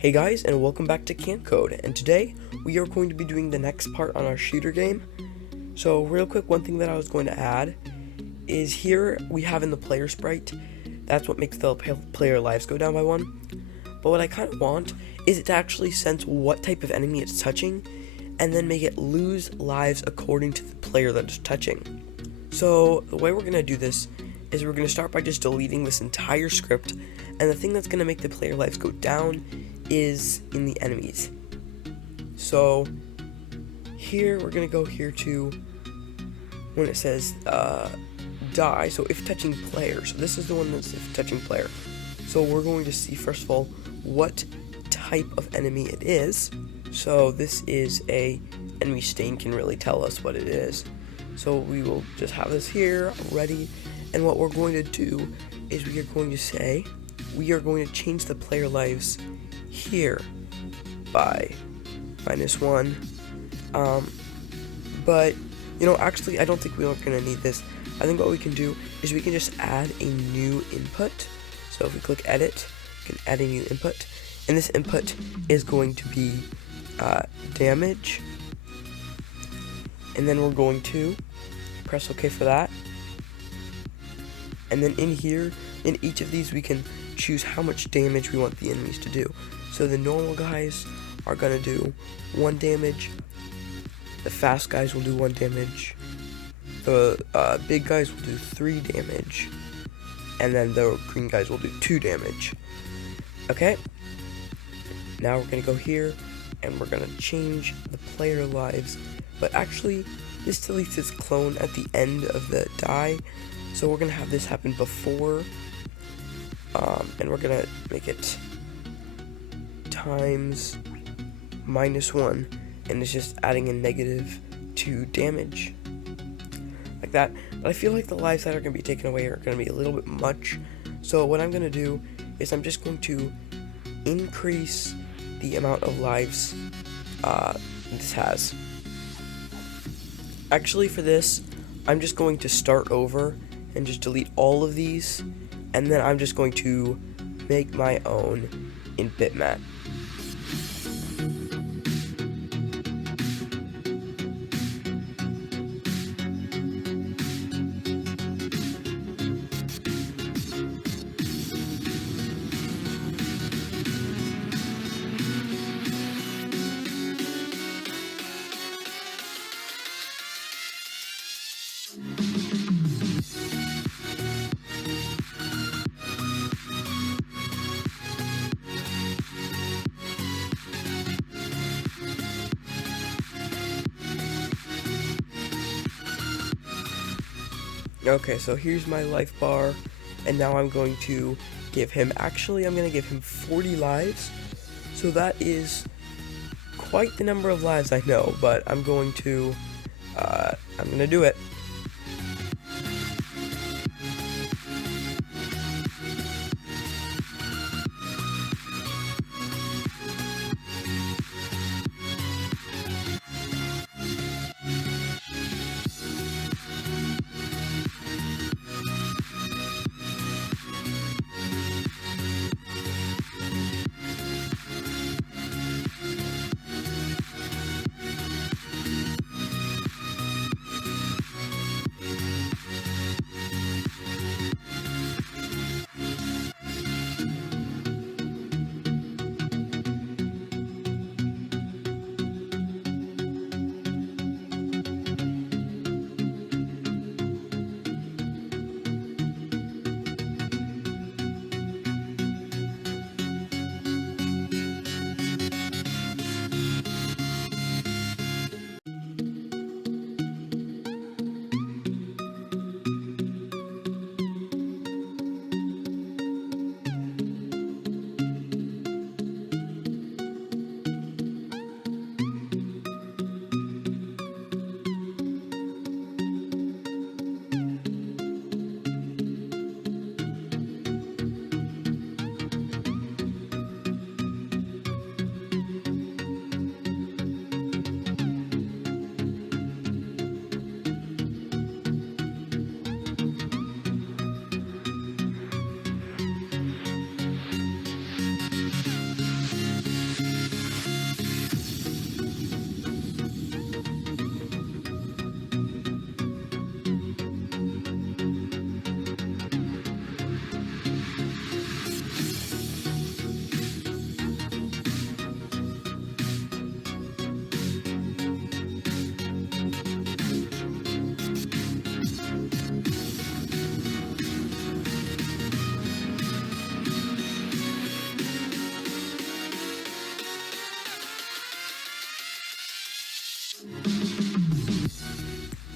Hey guys, and welcome back to Camp Code, and today we are going to be doing the next part on our shooter game. So real quick, one thing that I was going to add is here we have in the player sprite, that's what makes the player lives go down by 1. But what I kind of want is it to actually sense what type of enemy it's touching, and then make it lose lives according to the player that it's touching. So the way we're going to do this is we're going to start by just deleting this entire script, and the thing that's going to make the player lives go down is in the enemies. So here we're going to go here to when it says die, so if touching player. So this is the one that's if touching player. So we're going to see first of all what type of enemy it is. So this is a enemy stain, can really tell us what it is. So we will just have this here ready, and what we're going to do is we are going to say we are going to change the player lives here by -1. But you know, actually I don't think we are going to need this. I think what we can do is we can just add a new input. So if we click edit, we can add a new input, and this input is going to be damage, and then we're going to press OK for that. And then in here, in each of these, we can choose how much damage we want the enemies to do. So the normal guys are gonna do 1 damage, the fast guys will do 1 damage, the big guys will do 3 damage, and then the green guys will do 2 damage. Okay, now we're gonna go here and we're gonna change the player lives, but actually this deletes its clone at the end of the die, so we're gonna have this happen before, and we're gonna make it times -1, and it's just adding a -2 damage like that. But I feel like the lives that are going to be taken away are going to be a little bit much, so what I'm going to do is I'm just going to increase the amount of lives this has. Actually, for this I'm just going to start over and just delete all of these, and then I'm just going to make my own in bitmap. Okay, so here's my life bar, and now I'm going to give him, actually I'm going to give him 40 lives, so that is quite the number of lives, I know, but I'm going to do it.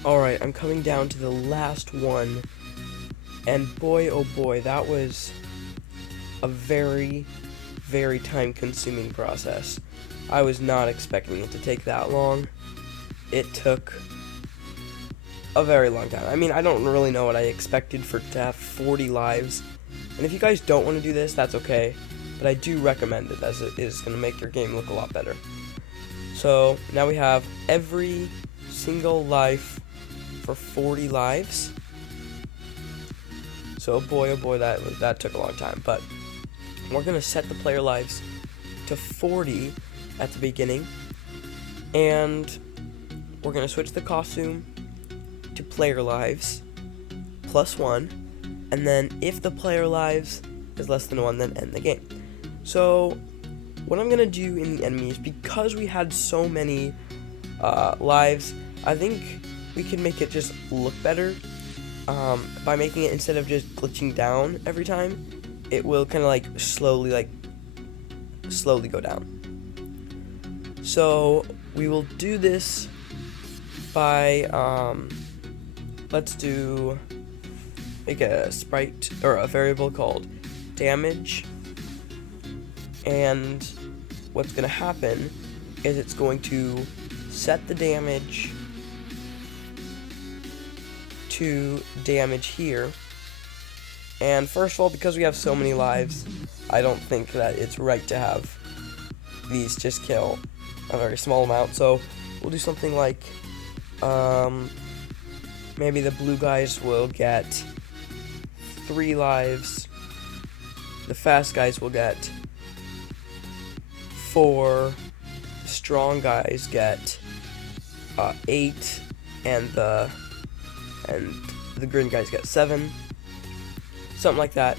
Alright, I'm coming down to the last one, and boy oh boy, that was a very, very time-consuming process. I was not expecting it to take that long. It took a very long time. I mean, I don't really know what I expected to have 40 lives, and if you guys don't want to do this, that's okay, but I do recommend it, as it is going to make your game look a lot better. So, now we have every single life for 40 lives. So, oh boy, that took a long time, but we're going to set the player lives to 40 at the beginning, and we're going to switch the costume to player lives +1, and then if the player lives is less than 1, then end the game. So what I'm gonna do in the enemies, because we had so many lives, I think we can make it just look better by making it, instead of just glitching down every time, it will kind of like slowly go down. So we will do this by let's make a sprite or a variable called damage, and what's going to happen is it's going to set the damage to damage here. And first of all, because we have so many lives, I don't think that it's right to have these just kill a very small amount, so we'll do something like maybe the blue guys will get 3 lives, the fast guys will get 4, the strong guys get 8, and the green guys get 7, something like that.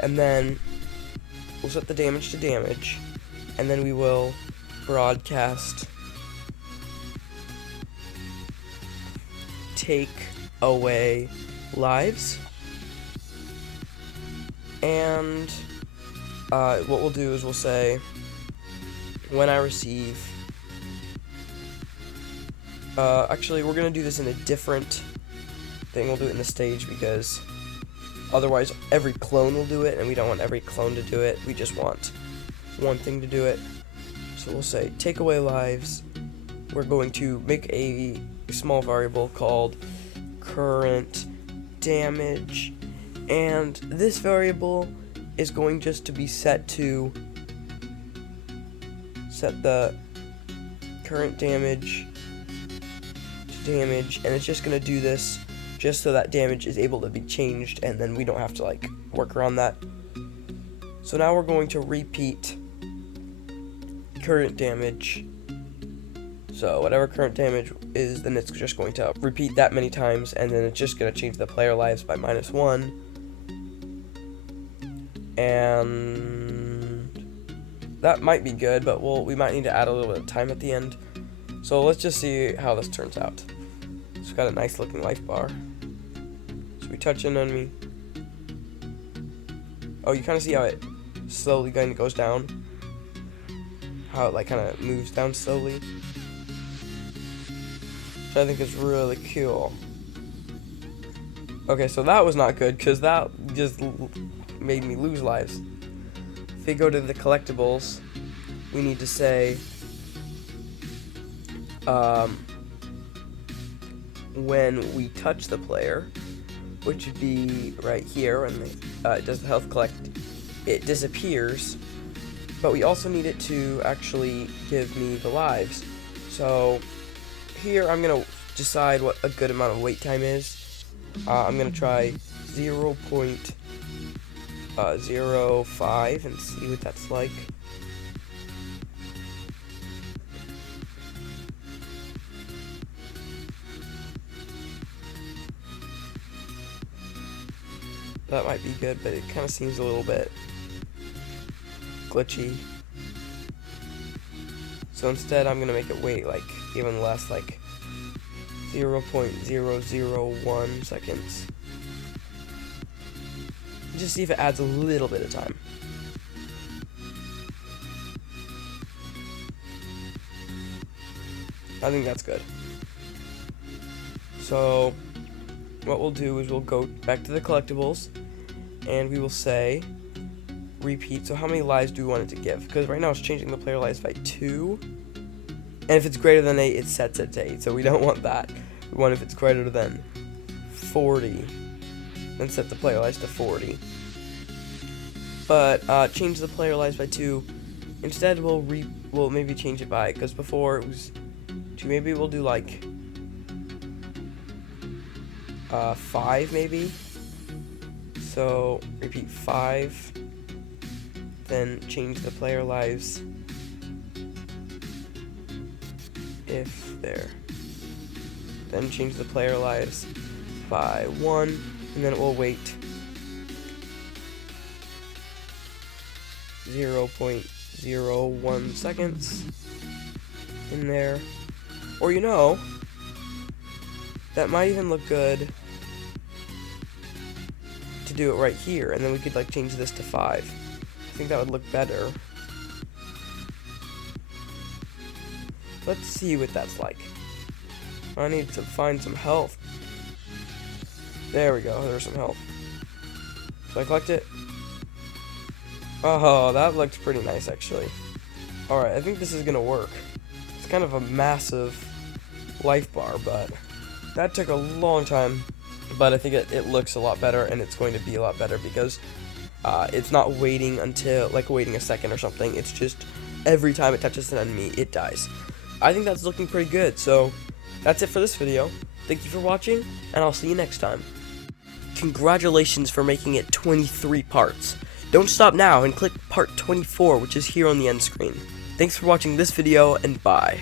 And then we'll set the damage to damage, and then we will broadcast take away lives, and what we'll do is we'll say when I receive, actually we're gonna do this in a different thing. We'll do it in the stage, because otherwise every clone will do it, and we don't want every clone to do it. We just want one thing to do it. So we'll say take away lives. We're going to make a small variable called current damage, and this variable is going just to be set the current damage to damage, and it's just going to do this just so that damage is able to be changed, and then we don't have to like work around that. So now we're going to repeat current damage. So whatever current damage is, then it's just going to repeat that many times, and then it's just going to change the player lives by -1. And that might be good, but we might need to add a little bit of time at the end. So let's just see how this turns out. It's got a nice looking life bar. So we touch an enemy. Oh, you kind of see how it slowly kind of goes down? How it like kind of moves down slowly? Which I think is really cool. Okay, so that was not good, because that just made me lose lives. If we go to the collectibles, we need to say when we touch the player, which would be right here when it does the health collect, it disappears, but we also need it to actually give me the lives. So here I'm going to decide what a good amount of wait time is. I'm going to try 0.05 and see what that's like. That might be good, but it kind of seems a little bit glitchy. So instead I'm going to make it wait like even less, like 0.001 seconds. Just see if it adds a little bit of time. I think that's good. So what we'll do is we'll go back to the collectibles, and we will say repeat. So how many lives do we want it to give? Because right now it's changing the player lives by 2. And if it's greater than 8, it sets it to 8. So we don't want that. We want if it's greater than 40, then set the player lives to 40. But change the player lives by 2. Instead, we'll maybe change it by, because before it was 2. Maybe we'll do like 5 maybe. So repeat 5. Then change the player lives if there. Then change the player lives by 1, and then it will wait 0.01 seconds in there. Or that might even look good to do it right here, and then we could like change this to 5. I think that would look better. Let's see what that's like. I need to find some health. There we go, there's some health. So I collect it. Oh, that looked pretty nice actually. Alright, I think this is gonna work. It's kind of a massive life bar, but that took a long time. But I think it looks a lot better, and it's going to be a lot better because it's not waiting until, like waiting a second or something. It's just every time it touches an enemy, it dies. I think that's looking pretty good, so that's it for this video. Thank you for watching, and I'll see you next time. Congratulations for making it 23 parts. Don't stop now and click part 24, which is here on the end screen. Thanks for watching this video, and bye.